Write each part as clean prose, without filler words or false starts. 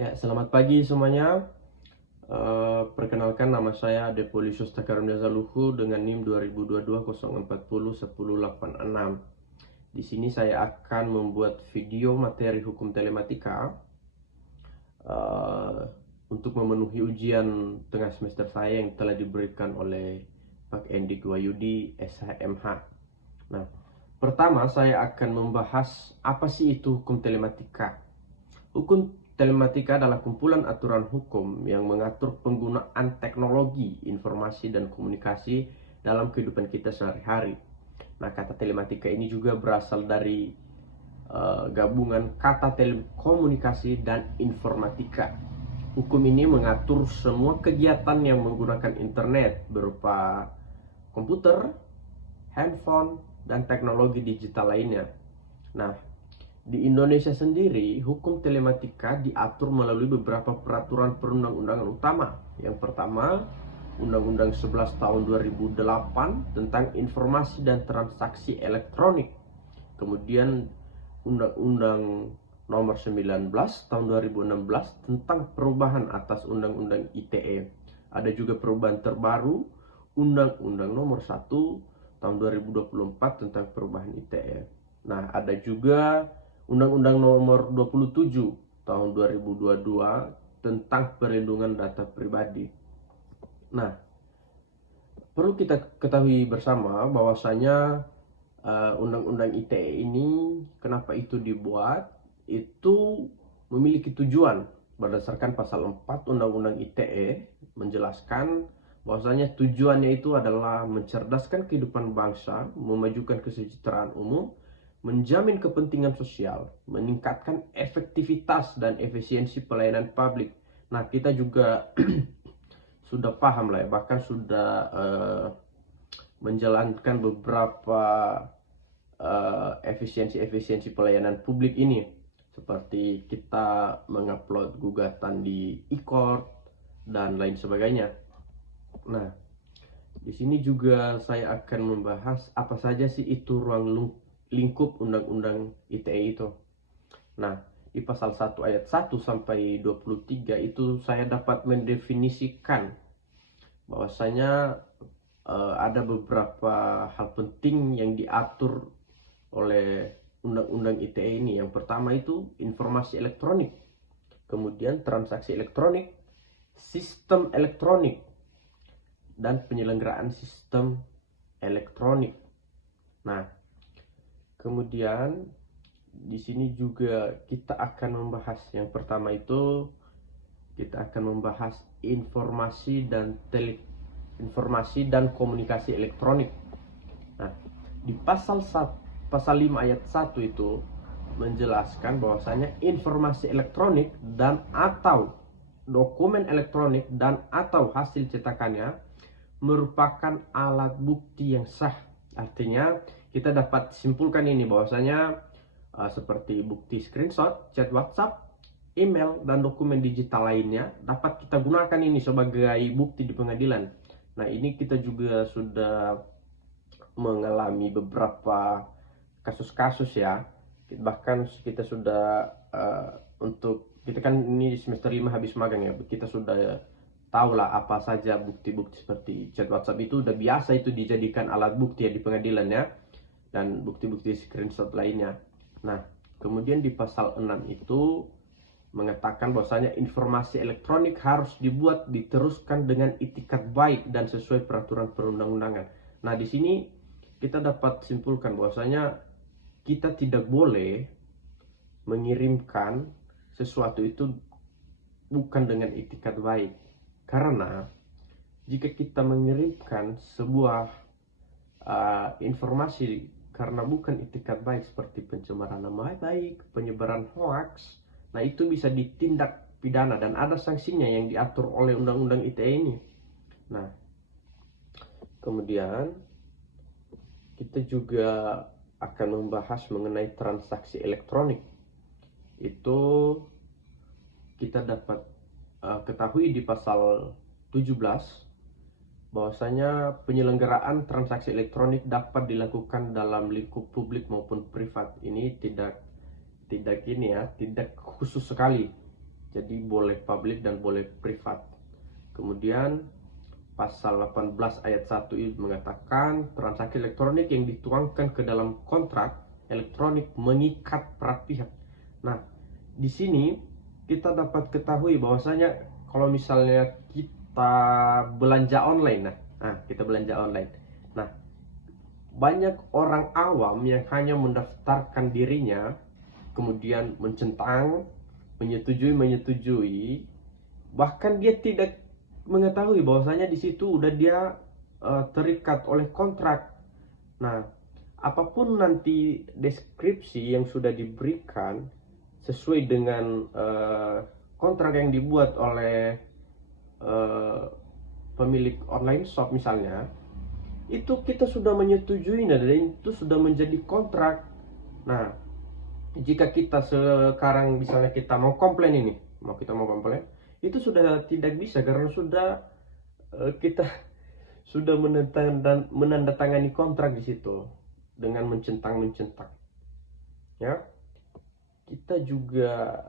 Ya, selamat pagi semuanya. Perkenalkan, nama saya Depolisius Takarum Zaluhu dengan NIM 2022-040-1086. Di sini saya akan membuat video materi hukum telematika uh, untuk memenuhi ujian tengah semester saya yang telah diberikan oleh Pak Endik Wayudi SHMH. Nah, pertama saya akan membahas apa sih itu hukum telematika. Hukum telematika adalah kumpulan aturan hukum yang mengatur penggunaan teknologi, informasi, dan komunikasi dalam kehidupan kita sehari-hari. Nah, kata telematika ini juga berasal dari gabungan kata telekomunikasi dan informatika. Hukum ini mengatur semua kegiatan yang menggunakan internet berupa komputer, handphone, dan teknologi digital lainnya. Nah, di Indonesia sendiri, hukum telematika diatur melalui beberapa peraturan perundang-undangan utama. Yang pertama, Undang-Undang 11 tahun 2008 tentang informasi dan transaksi elektronik. Kemudian Undang-Undang nomor 19 tahun 2016 tentang perubahan atas Undang-Undang ITE. Ada juga perubahan terbaru, Undang-Undang nomor 1 tahun 2024 tentang perubahan ITE. Nah, ada juga Undang-Undang nomor 27 tahun 2022 tentang perlindungan data pribadi. Nah, perlu kita ketahui bersama bahwasanya Undang-Undang ITE ini kenapa itu dibuat, itu memiliki tujuan berdasarkan pasal 4 Undang-Undang ITE menjelaskan bahwasanya tujuannya itu adalah mencerdaskan kehidupan bangsa, memajukan kesejahteraan umum, menjamin kepentingan sosial, meningkatkan efektivitas dan efisiensi pelayanan publik. Nah, kita juga sudah paham lah ya, bahkan sudah menjalankan beberapa efisiensi pelayanan publik ini, seperti kita mengupload gugatan di e-court dan lain sebagainya. Nah, di sini juga saya akan membahas apa saja sih itu ruang lingkup Undang-Undang ITE itu. Nah, di pasal 1 ayat 1 sampai 23 itu saya dapat mendefinisikan bahwasanya ada beberapa hal penting yang diatur oleh Undang-Undang ITE ini. Yang pertama itu informasi elektronik, kemudian transaksi elektronik, sistem elektronik, dan penyelenggaraan sistem elektronik. Nah, kemudian di sini juga kita akan membahas yang pertama itu kita akan membahas informasi dan komunikasi elektronik. Nah, di pasal 5 ayat 1 itu menjelaskan bahwasanya informasi elektronik dan atau dokumen elektronik dan atau hasil cetakannya merupakan alat bukti yang sah. Artinya kita dapat simpulkan ini bahwasanya seperti bukti screenshot, chat WhatsApp, email, dan dokumen digital lainnya dapat kita gunakan ini sebagai bukti di pengadilan. Nah, ini kita juga sudah mengalami beberapa kasus-kasus ya. Bahkan kita sudah untuk kita kan ini semester 5 habis magang ya. Kita sudah tahu lah apa saja bukti-bukti seperti chat WhatsApp itu udah biasa itu dijadikan alat bukti ya di pengadilan ya. Dan bukti-bukti screenshot lainnya. Nah, kemudian di pasal 6 itu mengatakan bahwasanya informasi elektronik harus dibuat diteruskan dengan itikat baik dan sesuai peraturan perundang-undangan. Nah, di sini kita dapat simpulkan bahwasanya kita tidak boleh mengirimkan sesuatu itu bukan dengan itikat baik. Karena jika kita mengirimkan sebuah informasi karena bukan itikat baik seperti pencemaran nama baik, penyebaran hoax, nah itu bisa ditindak pidana dan ada sanksinya yang diatur oleh Undang-Undang ITE ini. Nah, kemudian kita juga akan membahas mengenai transaksi elektronik. Itu kita dapat ketahui di pasal 17 bahwasanya penyelenggaraan transaksi elektronik dapat dilakukan dalam lingkup publik maupun privat. Ini tidak khusus sekali. Jadi boleh publik dan boleh privat. Kemudian pasal 18 ayat 1 itu mengatakan transaksi elektronik yang dituangkan ke dalam kontrak elektronik mengikat para pihak. Nah, di sini kita dapat ketahui bahwasanya kalau misalnya kita belanja online, kita belanja online. Nah, banyak orang awam yang hanya mendaftarkan dirinya, kemudian mencentang, menyetujui, bahkan dia tidak mengetahui bahwasanya di situ udah dia terikat oleh kontrak. Nah, apapun nanti deskripsi yang sudah diberikan sesuai dengan kontrak yang dibuat oleh pemilik online shop misalnya, itu kita sudah menyetujui dan itu sudah menjadi kontrak. Nah, jika kita sekarang misalnya kita mau komplain ini, kita mau komplain, itu sudah tidak bisa karena sudah kita sudah menandatangani kontrak di situ dengan mencentang. Ya, kita juga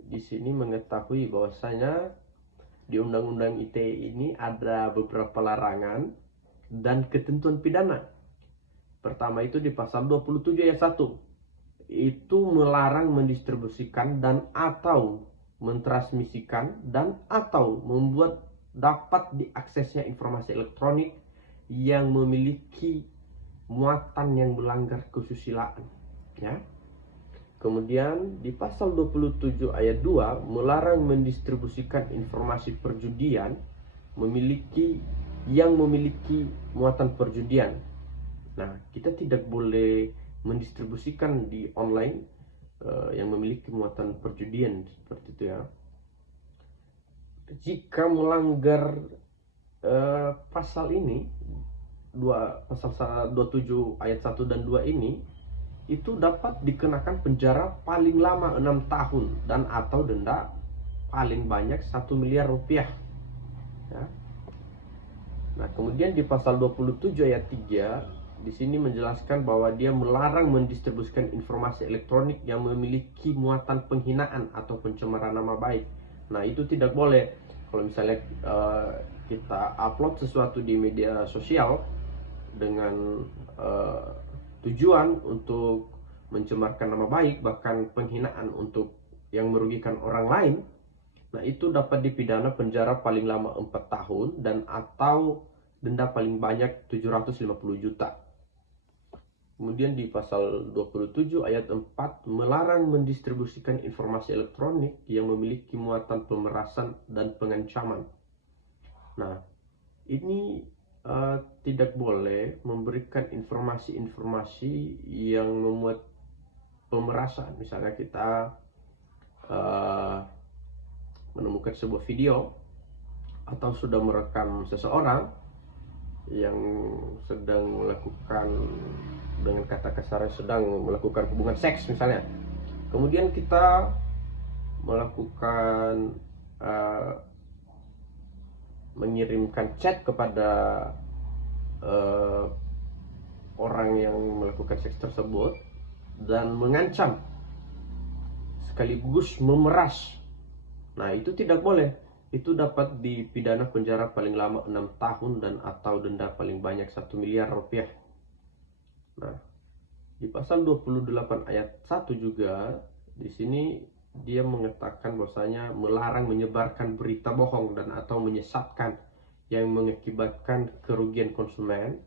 di sini mengetahui bahwasanya di Undang-Undang ITE ini ada beberapa larangan dan ketentuan pidana. Pertama itu di pasal 27 ayat 1. Itu melarang mendistribusikan dan atau mentransmisikan dan atau membuat dapat diaksesnya informasi elektronik yang memiliki muatan yang melanggar kesusilaan, ya. Kemudian di pasal 27 ayat 2 melarang mendistribusikan informasi perjudian yang memiliki muatan perjudian. Nah, kita tidak boleh mendistribusikan di online yang memiliki muatan perjudian seperti itu, ya. Jika melanggar pasal ini, pasal 27 ayat 1 dan 2 ini, itu dapat dikenakan penjara paling lama 6 tahun dan atau denda paling banyak 1 miliar rupiah, ya. Nah, kemudian di pasal 27 ayat 3 di sini menjelaskan bahwa dia melarang mendistribusikan informasi elektronik yang memiliki muatan penghinaan atau pencemaran nama baik. Nah, itu tidak boleh. Kalau misalnya kita upload sesuatu di media sosial dengan tujuan untuk mencemarkan nama baik, bahkan penghinaan untuk yang merugikan orang lain, nah itu dapat dipidana penjara paling lama 4 tahun dan atau denda paling banyak 750 juta. Kemudian di pasal 27 ayat 4 melarang mendistribusikan informasi elektronik yang memiliki muatan pemerasan dan pengancaman. Nah, ini tidak boleh memberikan informasi-informasi yang memuat pemerasan. Misalnya kita menemukan sebuah video atau sudah merekam seseorang yang sedang melakukan, dengan kata kasarnya, sedang melakukan hubungan seks misalnya. Kemudian kita melakukan mengirimkan chat kepada orang yang melakukan seks tersebut dan mengancam sekaligus memeras. Nah, itu tidak boleh. Itu dapat dipidana penjara paling lama 6 tahun dan atau denda paling banyak 1 miliar rupiah. Nah, di pasal 28 ayat 1 juga di sini dia mengatakan bahwasanya melarang menyebarkan berita bohong dan atau menyesatkan yang mengakibatkan kerugian konsumen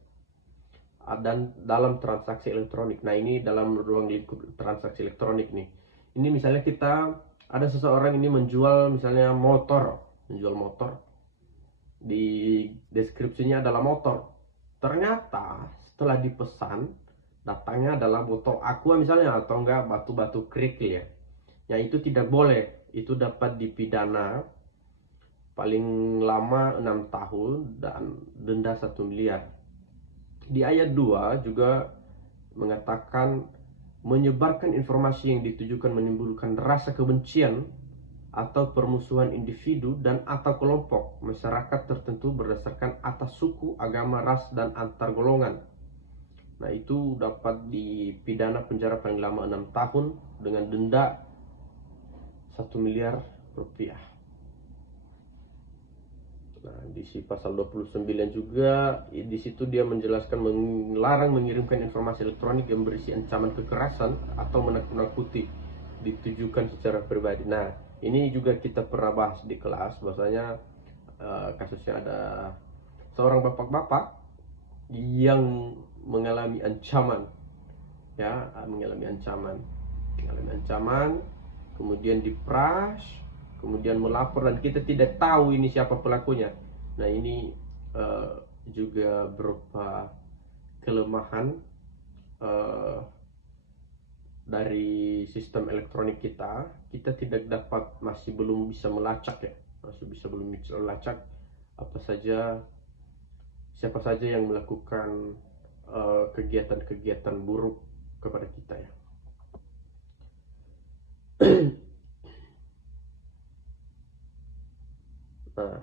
dan dalam transaksi elektronik. Nah, ini dalam ruang lingkup transaksi elektronik nih. Ini misalnya kita ada seseorang ini menjual misalnya motor, di deskripsinya adalah motor. Ternyata setelah dipesan datangnya adalah botol aqua misalnya, atau enggak batu-batu kerikil, ya. Ya, itu tidak boleh. Itu dapat dipidana paling lama 6 tahun dan denda 1 miliar. Di ayat 2 juga mengatakan menyebarkan informasi yang ditujukan menimbulkan rasa kebencian atau permusuhan individu dan atau kelompok masyarakat tertentu berdasarkan atas suku, agama, ras, dan antar golongan. Nah, itu dapat dipidana penjara paling lama 6 tahun dengan denda 1 miliar rupiah. Nah, di si pasal 29 juga di situ dia menjelaskan melarang mengirimkan informasi elektronik yang berisi ancaman kekerasan atau menakut-nakuti ditujukan secara pribadi. Nah, ini juga kita pernah bahas di kelas, bahwasanya kasusnya ada seorang bapak-bapak yang mengalami ancaman, ya, mengalami ancaman, kemudian dipras, kemudian melapor dan kita tidak tahu ini siapa pelakunya. Nah, ini juga berupa kelemahan dari sistem elektronik kita. Kita tidak dapat, masih belum bisa melacak ya, belum bisa melacak apa saja, siapa saja yang melakukan kegiatan-kegiatan buruk kepada kita ya. Nah,